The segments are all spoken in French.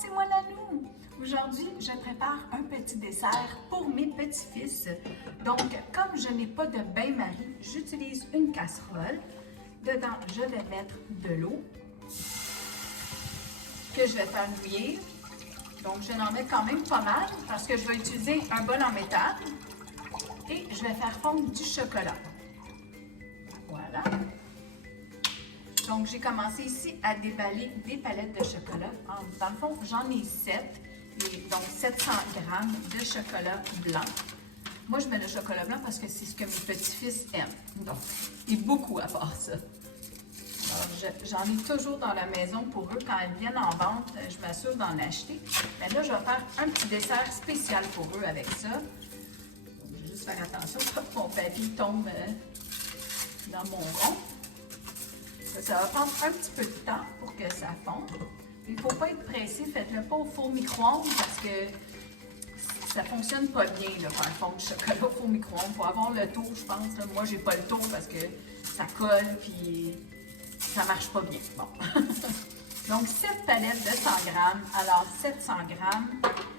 c'est moi Lalou. Aujourd'hui, je prépare un petit dessert pour mes petits-fils. Donc, comme je n'ai pas de bain-marie, j'utilise une casserole. Dedans, je vais mettre de l'eau que je vais faire bouillir. Donc, je vais en mettre quand même pas mal parce que je vais utiliser un bol en métal et je vais faire fondre du chocolat. Voilà. Donc, j'ai commencé ici à déballer des palettes de chocolat. Dans le fond, j'en ai 7, donc 700 grammes de chocolat blanc. Moi, je mets le chocolat blanc parce que c'est ce que mes petits-fils aiment. Donc, et beaucoup à part ça. J'en ai toujours dans la maison pour eux. Quand elles viennent en vente, je m'assure d'en acheter. Mais là, je vais faire un petit dessert spécial pour eux avec ça. Donc, je vais juste faire attention pour que mon papier tombe dans mon rond. Ça va prendre un petit peu de temps pour que ça fonde. Il ne faut pas être pressé, faites-le pas au four micro-ondes parce que ça ne fonctionne pas bien de faire fondre du chocolat au four micro-ondes. Il faut avoir le tour, je pense. Là. Moi, j'ai pas le tour parce que ça colle puis ça marche pas bien. Bon. Donc, 7 palettes de 100 grammes. Alors, 700 grammes,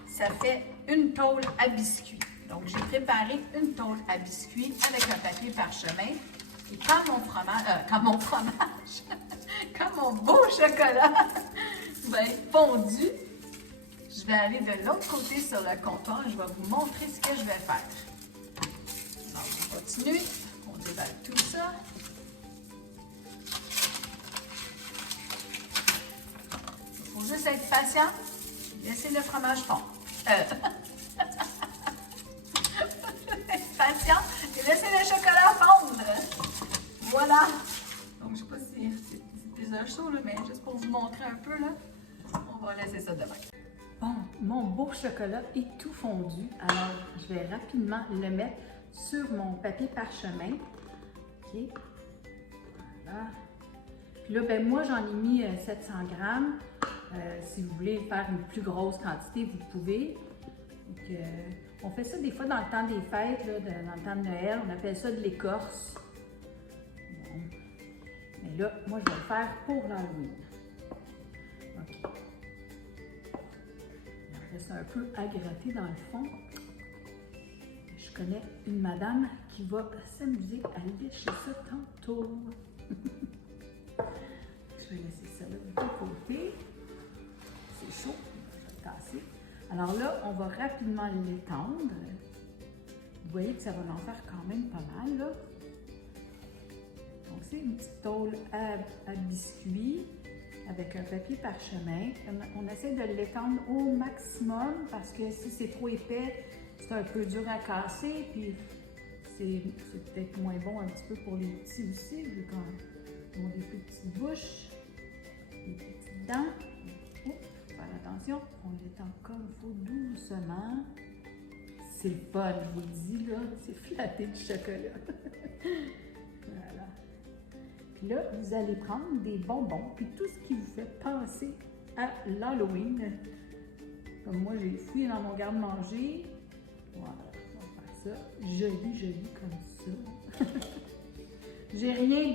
ça fait une tôle à biscuits. Donc, j'ai préparé une tôle à biscuits avec un papier parchemin. Et quand mon beau chocolat va être fondu, je vais aller de l'autre côté sur le comptoir et je vais vous montrer ce que je vais faire. Donc, on continue, on déballe tout ça. Il faut juste être patient, laisser le fromage fondre. Être patient et laisser le chocolat fondre. Voilà! Donc, je ne sais pas si c'est des heures chaudes, mais juste pour vous montrer un peu, là, on va laisser ça demain. Bon, mon beau chocolat est tout fondu. Alors, je vais rapidement le mettre sur mon papier parchemin. OK. Voilà. Puis là, ben moi, j'en ai mis 700 grammes. Si vous voulez faire une plus grosse quantité, vous pouvez. Donc, on fait ça des fois dans le temps des fêtes, là, dans le temps de Noël. On appelle ça de l'écorce. Mais là, moi, je vais le faire pour l'Halloween. OK. Il reste un peu à gratter dans le fond. Je connais une madame qui va s'amuser à lécher ça tantôt. Je vais laisser ça là de côté. C'est chaud, je vais le casser. Alors là, on va rapidement l'étendre. Vous voyez que ça va en faire quand même pas mal, là. Donc, c'est une petite tôle à biscuits avec un papier parchemin. On essaie de l'étendre au maximum parce que si c'est trop épais, c'est un peu dur à casser. Puis, c'est peut-être moins bon un petit peu pour les petits aussi, vu qu'ils ont des plus petites bouches, des petites dents. Oh, faire attention, on l'étend comme il faut doucement. C'est le fun, je vous le dis, là, c'est flatté du chocolat. Voilà. Puis là, vous allez prendre des bonbons, puis tout ce qui vous fait penser à l'Halloween. Comme moi, j'ai fouillé dans mon garde-manger. Voilà, on va faire ça. Joli comme ça. J'ai rien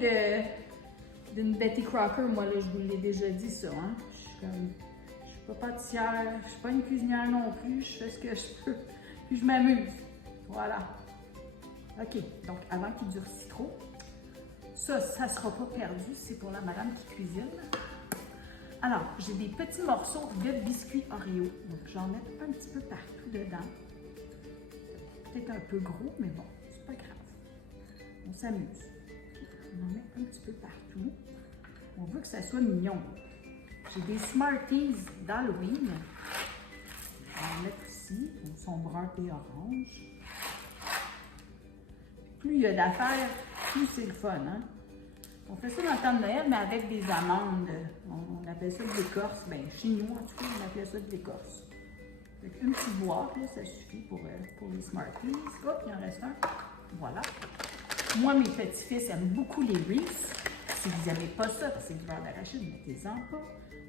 d'une Betty Crocker, moi, là, je vous l'ai déjà dit ça. Hein? Je suis pas pâtissière, je suis pas une cuisinière non plus, je fais ce que je peux, puis je m'amuse. Voilà. OK, donc avant qu'il durcisse trop, ça ne sera pas perdu, c'est pour la madame qui cuisine. Alors, j'ai des petits morceaux de biscuits Oreo, donc j'en mets un petit peu partout dedans. Peut-être un peu gros, mais bon, c'est pas grave. On s'amuse. On en met un petit peu partout. On veut que ça soit mignon. J'ai des Smarties d'Halloween. On va en mettre ici, ils sont bruns et orange. Plus il y a d'affaires, plus c'est le fun. Hein? On fait ça dans le temps de Noël, mais avec des amandes. On appelle ça de l'écorce. Bien, chez nous, en tout cas, on appelle ça de l'écorce. Une petite boîte, là, ça suffit pour les Smarties. Hop, il en reste un. Voilà. Moi, mes petits-fils aiment beaucoup les Reese. Si vous n'aimez pas ça, parce que c'est du beurre d'arachide, mettez-en pas.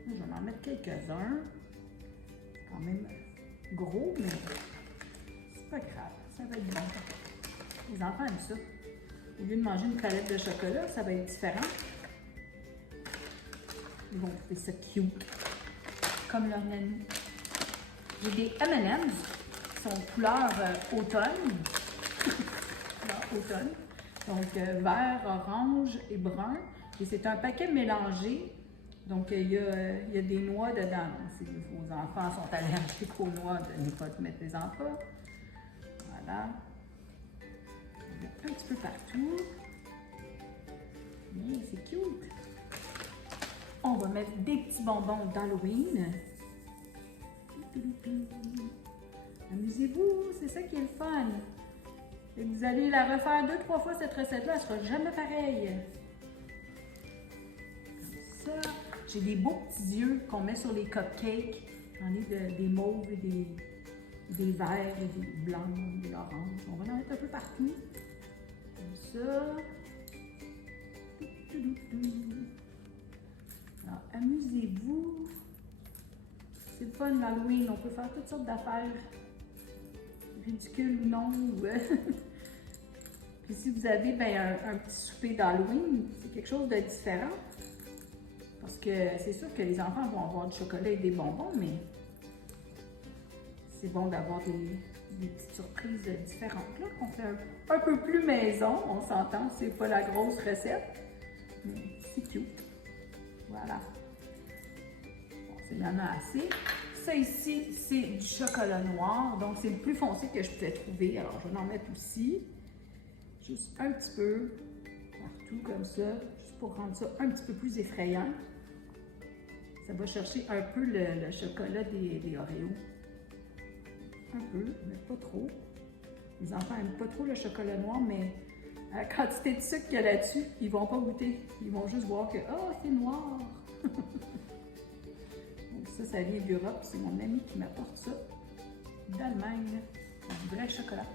Moi, je vais en mettre quelques-uns. C'est quand même gros, mais c'est pas grave. Ça va être bon. Les enfants aiment ça. Au lieu de manger une palette de chocolat, ça va être différent. Ils vont trouver ça cute. comme leur nanny. J'ai des M&M's qui sont couleur automne. Couleur automne. Donc, vert, orange et brun. Et c'est un paquet mélangé. Donc, il y a des noix dedans. Donc, si vos enfants sont allergiques aux noix, ne pas mettre les enfants. Voilà. On met un petit peu partout. Mais c'est cute. On va mettre des petits bonbons d'Halloween. Amusez-vous, c'est ça qui est le fun. Et vous allez la refaire 2-3 fois cette recette-là, elle ne sera jamais pareille. Comme ça. J'ai des beaux petits yeux qu'on met sur les cupcakes. J'en ai des mauves et des verts et des blancs, des oranges. On va en mettre un peu partout. Comme ça. Alors, amusez-vous. C'est le fun l'Halloween. On peut faire toutes sortes d'affaires. Ridicules ou non. Puis si vous avez un petit souper d'Halloween, c'est quelque chose de différent. Parce que c'est sûr que les enfants vont avoir du chocolat et des bonbons, mais c'est bon d'avoir des petites surprises différentes. Là, qu'on fait un peu plus maison, on s'entend, c'est pas la grosse recette, mais c'est cute. Voilà. Bon, c'est vraiment assez. Ça ici, c'est du chocolat noir, donc c'est le plus foncé que je pouvais trouver. Alors, je vais en mettre aussi, juste un petit peu, partout comme ça, juste pour rendre ça un petit peu plus effrayant. Ça va chercher un peu le chocolat des Oreos. Un peu, mais pas trop. Les enfants n'aiment pas trop le chocolat noir, mais à la quantité de sucre qu'il y a là-dessus, ils ne vont pas goûter. Ils vont juste voir que « oh, c'est noir! » Donc ça vient d'Europe. C'est mon ami qui m'apporte ça d'Allemagne. Du vrai chocolat.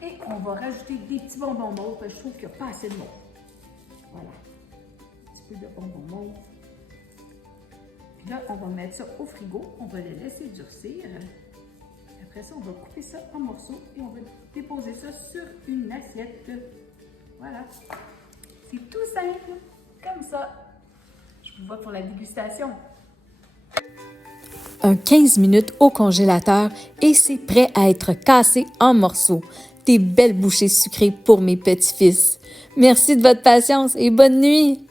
Et on va rajouter des petits bonbons mauves, parce que je trouve qu'il n'y a pas assez de mauve. Voilà. Un petit peu de bonbons mauves. Puis là, on va mettre ça au frigo. On va le laisser durcir. Après ça, on va couper ça en morceaux et on va déposer ça sur une assiette. Voilà. C'est tout simple, comme ça. Je vous vois pour la dégustation. Un 15 minutes au congélateur et c'est prêt à être cassé en morceaux. Des belles bouchées sucrées pour mes petits-fils. Merci de votre patience et bonne nuit!